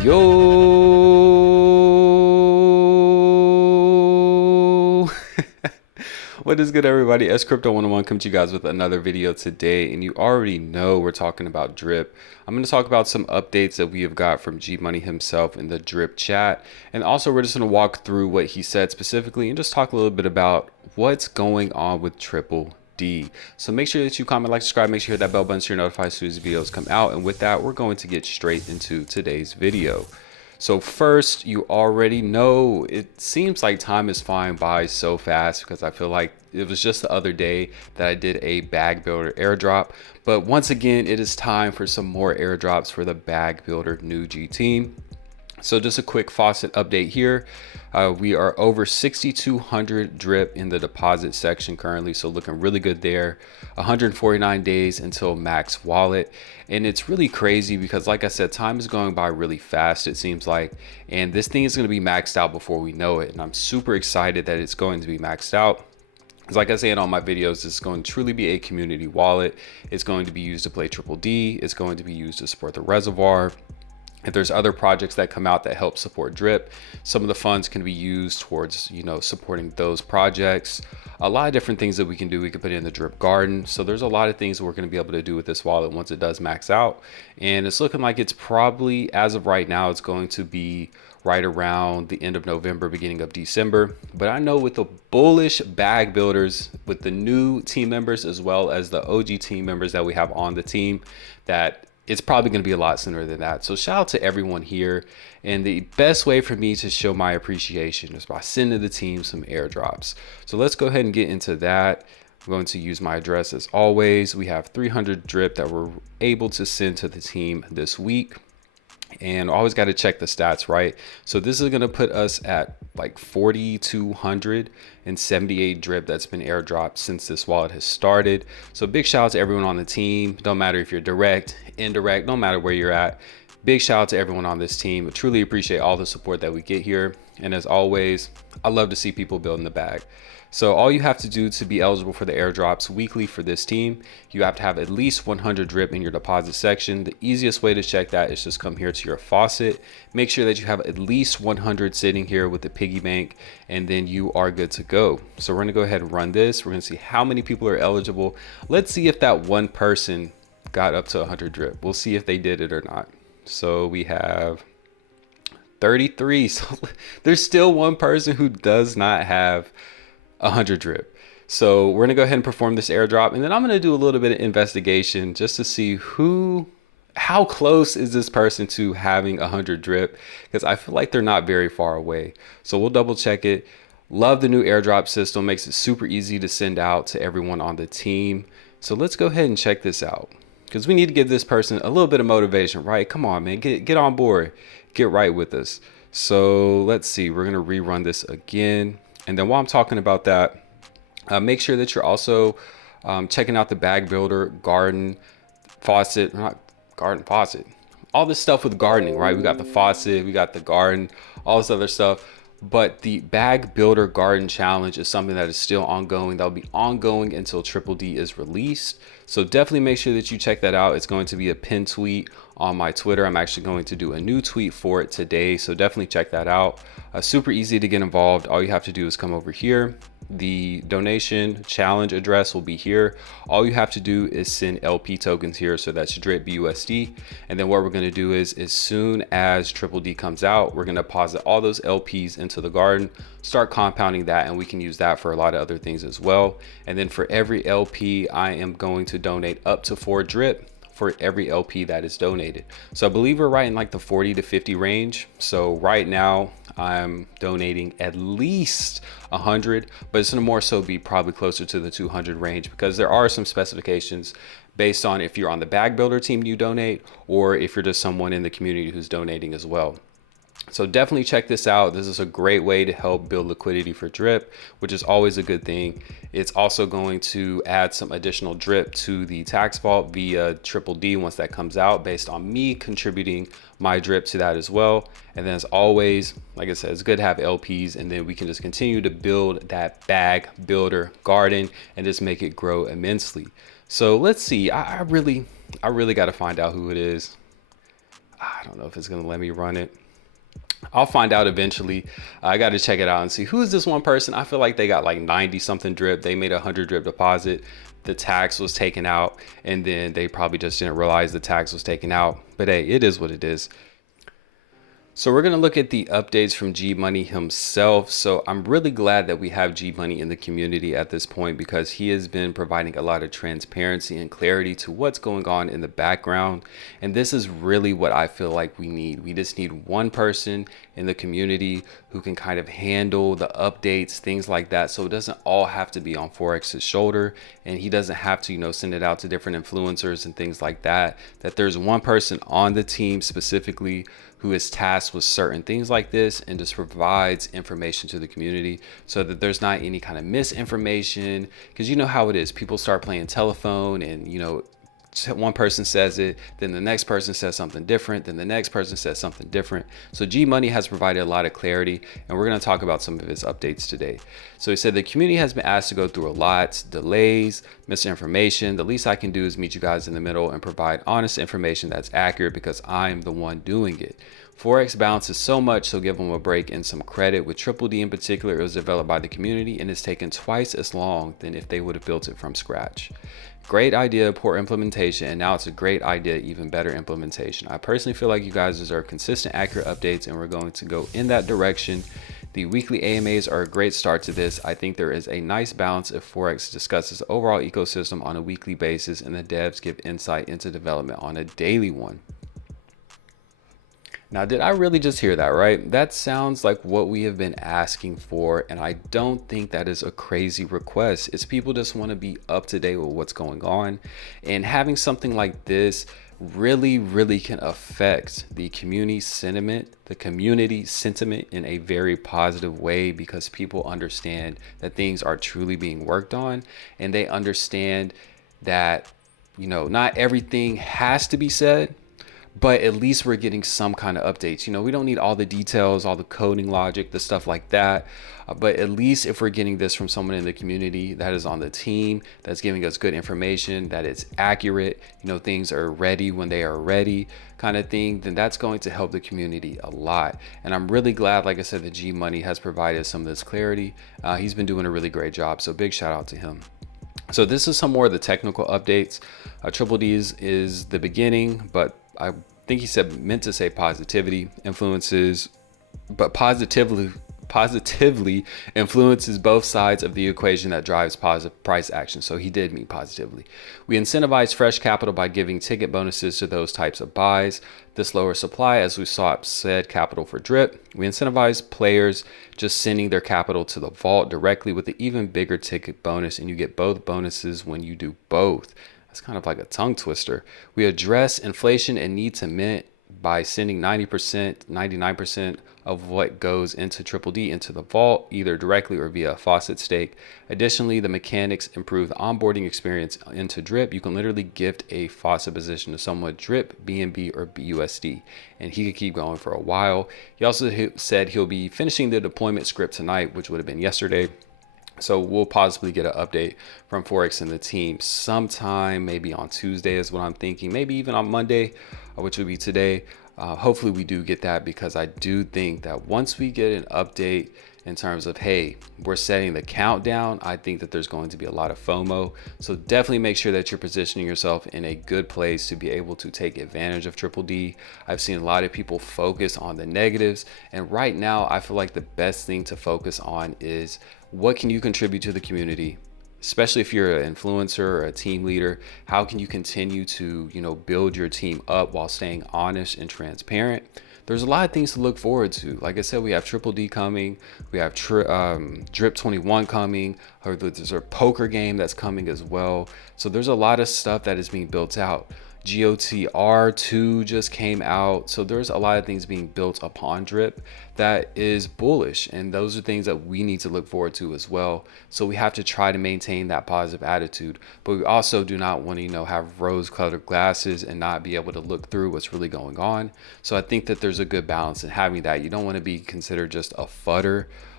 Yo, what is good, everybody? S Crypto 101 comes to you guys with another video today, and you already know we're talking about drip. I'm going to talk about some updates that we have got from G Money himself in the drip chat, and also we're just going to walk through what he said specifically and just talk a little bit about what's going on with Triple D. So make sure that you comment, like, subscribe, make sure you hit that bell button so you're notified as soon as videos come out. And with that, we're going to get straight into today's video. So first, you already know it seems like time is flying by so fast, because I feel like it was just the other day that I did a bag builder airdrop. But once again, it is time for some more airdrops for the bag builder new G team. So just a quick Faucet update here. We are over 6,200 drip in the deposit section currently, so looking really good there. 149 days until max wallet. And it's really crazy because, like I said, time is going by really fast, it seems like. And this thing is going to be maxed out before we know it. And I'm super excited that it's going to be maxed out. Like I say in all my videos, it's going to truly be a community wallet. It's going to be used to play Triple D. It's going to be used to support the reservoir. If there's other projects that come out that help support drip, some of the funds can be used towards, supporting those projects. A lot of different things that we can do. We can put it in the drip garden. So there's a lot of things we're going to be able to do with this wallet once it does max out. And it's looking like it's probably, as of right now, it's going to be right around the end of November, beginning of December. But I know with the bullish bag builders, with the new team members, as well as the OG team members that we have on the team, that it's probably going to be a lot sooner than that. So shout out to everyone here. And the best way for me to show my appreciation is by sending the team some airdrops. So let's go ahead and get into that. I'm going to use my address as always. We have 300 drip that we're able to send to the team this week. And always got to check the stats, right? So this is going to put us at like 4,278 drip that's been airdropped since this wallet has started. So big shout out to everyone on the team. Don't matter if you're direct, indirect, no matter where you're at. Big shout out to everyone on this team. I truly appreciate all the support that we get here. And as always, I love to see people building the bag. So all you have to do to be eligible for the airdrops weekly for this team, you have to have at least 100 drip in your deposit section. The easiest way to check that is just come here to your faucet. Make sure that you have at least 100 sitting here with the piggy bank, and then you are good to go. So we're gonna go ahead and run this. We're gonna see how many people are eligible. Let's see if that one person got up to 100 drip. We'll see if they did it or not. So we have 33. So there's still one person who does not have 100 drip. So we're gonna go ahead and perform this airdrop, and then I'm gonna do a little bit of investigation just to see how close is this person to having 100 drip, because I feel like they're not very far away. So we'll double check it. Love the new airdrop system, makes it super easy to send out to everyone on the team. So let's go ahead and check this out, because we need to give this person a little bit of motivation, right? Come on, man, get on board, get right with us. So let's see, we're gonna rerun this again. And then while I'm talking about that, make sure that you're also checking out the bag builder, garden, faucet, not garden, faucet, all this stuff with gardening, right? We got the faucet, we got the garden, all this other stuff. But the bag builder garden challenge is something that is still ongoing. That'll be ongoing until Triple D is released. So definitely make sure that you check that out. It's going to be a pinned tweet on my Twitter. I'm actually going to do a new tweet for it today. So definitely check that out. Super easy to get involved. All you have to do is come over here. The donation challenge address will be here. All you have to do is send LP tokens here. So that's drip BUSD. And then what we're going to do is, as soon as Triple D comes out, we're going to deposit all those LPs into the garden, start compounding that, and we can use that for a lot of other things as well. And then for every LP, I am going to donate up to 4 drip for every LP that is donated. So I believe we're right in like the 40 to 50 range. So right now I'm donating at least 100, but it's gonna more so be probably closer to the 200 range, because there are some specifications based on if you're on the bag builder team you donate, or if you're just someone in the community who's donating as well. So definitely check this out. This is a great way to help build liquidity for drip, which is always a good thing. It's also going to add some additional drip to the tax vault via Triple D once that comes out, based on me contributing my drip to that as well. And then as always, like I said, it's good to have LPs, and then we can just continue to build that bag builder garden and just make it grow immensely. So let's see, I really got to find out who it is. I don't know if it's going to let me run it. I'll find out eventually. I got to check it out and see who is this one person. I feel like they got like 90 something drip. They made a 100 drip deposit. The tax was taken out, and then they probably just didn't realize the tax was taken out. But hey, it is what it is. So we're going to look at the updates from G Money himself. So I'm really glad that we have G Money in the community at this point, because he has been providing a lot of transparency and clarity to what's going on in the background. And this is really what I feel like we need. We just need one person in the community who can kind of handle the updates, things like that. So it doesn't all have to be on Forex's shoulder, and he doesn't have to, send it out to different influencers and things like that. That there's one person on the team specifically who is tasked with certain things like this and just provides information to the community so that there's not any kind of misinformation. Because you know how it is, people start playing telephone, and one person says it, then the next person says something different, then the next person says something different. So G Money has provided a lot of clarity, and we're going to talk about some of his updates today. So he said the community has been asked to go through a lot, delays, misinformation. The least I can do is meet you guys in the middle and provide honest information that's accurate, because I'm the one doing it. Forex bounces so much, so give them a break and some credit. With Triple D in particular, it was developed by the community and it's taken twice as long than if they would have built it from scratch. Great idea, poor implementation, and now it's a great idea, even better implementation. I personally feel like you guys deserve consistent, accurate updates, and we're going to go in that direction. The weekly AMAs are a great start to this. I think there is a nice balance if Forex discusses the overall ecosystem on a weekly basis and the devs give insight into development on a daily one. Now, did I really just hear that right? That sounds like what we have been asking for, and I don't think that is a crazy request. It's people just want to be up to date with what's going on, and having something like this really can affect the community sentiment in a very positive way, because people understand that things are truly being worked on, and they understand that not everything has to be said, but at least we're getting some kind of updates. We don't need all the details, all the coding logic, the stuff like that. But at least if we're getting this from someone in the community that is on the team, that's giving us good information, that it's accurate, things are ready when they are ready kind of thing, then that's going to help the community a lot. And I'm really glad, like I said, that G Money has provided some of this clarity. He's been doing a really great job. So big shout out to him. So this is some more of the technical updates. Triple D's is the beginning, but I think he meant to say positivity influences, but positively influences both sides of the equation that drives positive price action. So he did mean positively. We incentivize fresh capital by giving ticket bonuses to those types of buys. This lowers supply as we swap said capital for drip. We incentivize players just sending their capital to the vault directly with an even bigger ticket bonus, and you get both bonuses when you do both. That's kind of like a tongue twister. We address inflation and need to mint by sending 90%, 99% of what goes into Triple D into the vault, either directly or via a faucet stake. Additionally, the mechanics improve the onboarding experience into drip. You can literally gift a faucet position to someone drip, BNB, or BUSD, and he could keep going for a while. He also said he'll be finishing the deployment script tonight, which would have been yesterday. So we'll possibly get an update from Forex and the team sometime, maybe on Tuesday is what I'm thinking, maybe even on Monday, which would be today. Hopefully we do get that, because I do think that once we get an update in terms of, hey, we're setting the countdown, I think that there's going to be a lot of FOMO. So definitely make sure that you're positioning yourself in a good place to be able to take advantage of Triple D. I've seen a lot of people focus on the negatives, and right now I feel like the best thing to focus on is what can you contribute to the community, especially if you're an influencer or a team leader. How can you continue to build your team up while staying honest and transparent? There's a lot of things to look forward to. Like I said, we have Triple D coming, we have Drip 21 coming, or there's a poker game that's coming as well. So there's a lot of stuff that is being built out. GOTR 2 just came out. So there's a lot of things being built upon Drip that is bullish, and those are things that we need to look forward to as well. So we have to try to maintain that positive attitude, but we also do not want to have rose-colored glasses and not be able to look through what's really going on. So I think that there's a good balance in having that. You don't want to be considered just a fudder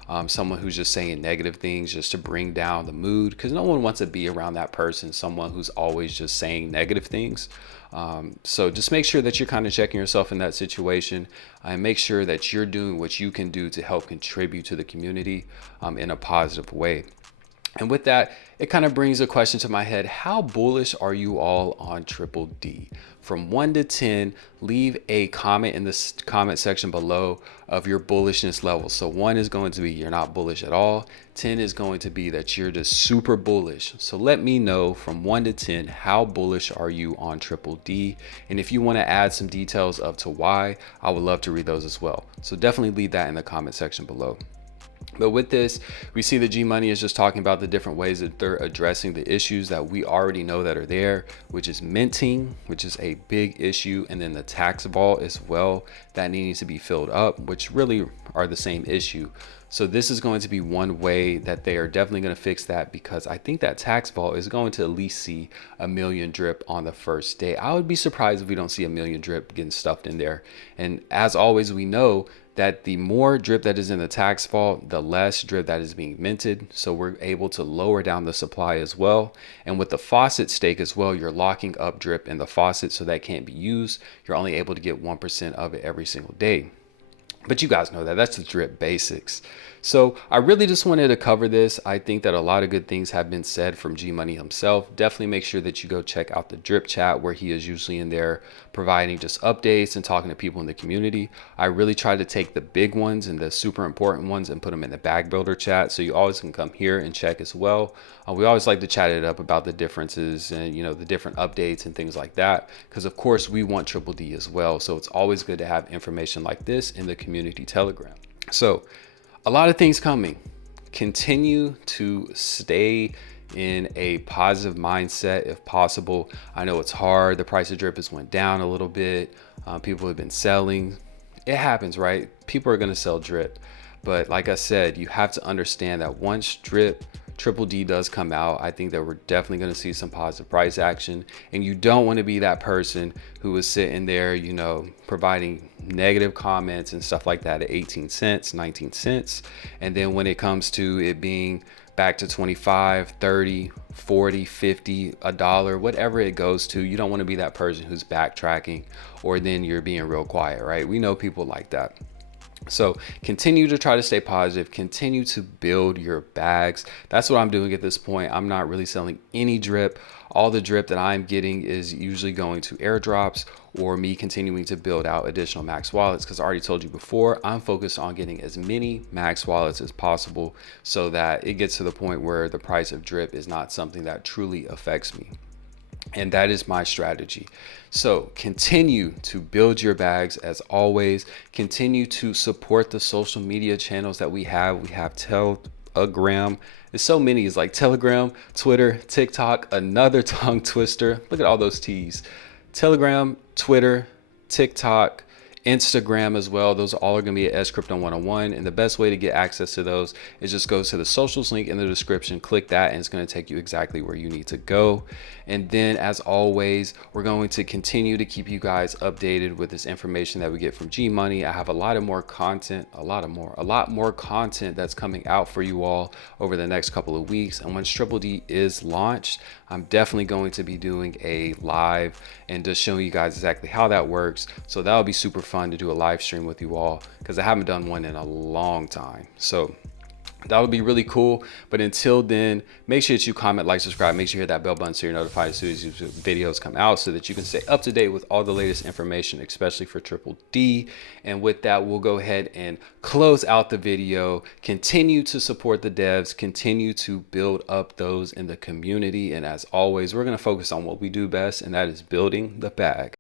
someone who's just saying negative things just to bring down the mood, because no one wants to be around that person, someone who's always just saying negative things. So just make sure that you're kind of checking yourself in that situation, and make sure that you're doing what you can do to help contribute to the community in a positive way. And with that, it kind of brings a question to my head. How bullish are you all on Triple D? From 1 to 10, leave a comment in the comment section below of your bullishness level. So 1 is going to be you're not bullish at all. 10 is going to be that you're just super bullish. So let me know from 1 to 10, how bullish are you on Triple D? And if you want to add some details of to why, I would love to read those as well. So definitely leave that in the comment section below. But with this, we see that G Money is just talking about the different ways that they're addressing the issues that we already know that are there, which is minting, which is a big issue, and then the tax vault as well that needs to be filled up, which really are the same issue. So this is going to be one way that they are definitely going to fix that, because I think that tax vault is going to at least see 1 million drip on the first day. I would be surprised if we don't see 1 million drip getting stuffed in there. And as always, we know that the more drip that is in the tax vault, the less drip that is being minted. So we're able to lower down the supply as well. And with the faucet stake as well, you're locking up drip in the faucet so that can't be used. You're only able to get 1% of it every single day. But you guys know that that's the drip basics. So I really just wanted to cover this. I think that a lot of good things have been said from G Money himself. Definitely make sure that you go check out the drip chat, where he is usually in there providing just updates and talking to people in the community. I really try to take the big ones and the super important ones and put them in the bag builder chat. So you always can come here and check as well. We always like to chat it up about the differences and, you know, the different updates and things like that, because of course we want Triple D as well. So it's always good to have information like this in the community Telegram. So a lot of things coming. Continue to stay in a positive mindset if possible. I know it's hard. The price of drip has went down a little bit. People have been selling. It happens, right? People are going to sell drip. But like I said, you have to understand that once Triple D does come out, I think that we're definitely going to see some positive price action. And you don't want to be that person who is sitting there, you know, providing negative comments and stuff like that at 18 cents, 19 cents. And then when it comes to it being back to 25, 30, 40, 50, a dollar, whatever it goes to, you don't want to be that person who's backtracking, or then you're being real quiet, right? We know people like that. So continue to try to stay positive, continue to build your bags. That's what I'm doing at this point. I'm not really selling any drip. All the drip that I'm getting is usually going to airdrops or me continuing to build out additional max wallets, because I already told you before, I'm focused on getting as many max wallets as possible so that it gets to the point where the price of drip is not something that truly affects me. And that is my strategy. So continue to build your bags as always. Continue to support the social media channels that we have. We have Telegram. There's so many. It's like Telegram, Twitter, TikTok, another tongue twister. Look at all those T's. Telegram, Twitter, TikTok, Instagram as well. Those all are going to be at S Crypto 101. And the best way to get access to those is just go to the socials link in the description, click that, and it's going to take you exactly where you need to go. And then as always, we're going to continue to keep you guys updated with this information that we get from G Money. I have a lot more content that's coming out for you all over the next couple of weeks. And once Triple D is launched, I'm definitely going to be doing a live and just showing you guys exactly how that works. So that'll be super fun to do a live stream with you all, because I haven't done one in a long time. So that would be really cool. But until then, make sure that you comment, like, subscribe, make sure you hit that bell button so you're notified as soon as videos come out, so that you can stay up to date with all the latest information, especially for Triple D. And with that, we'll go ahead and close out the video. Continue to support the devs, continue to build up those in the community. And as always, we're going to focus on what we do best, and that is building the bag.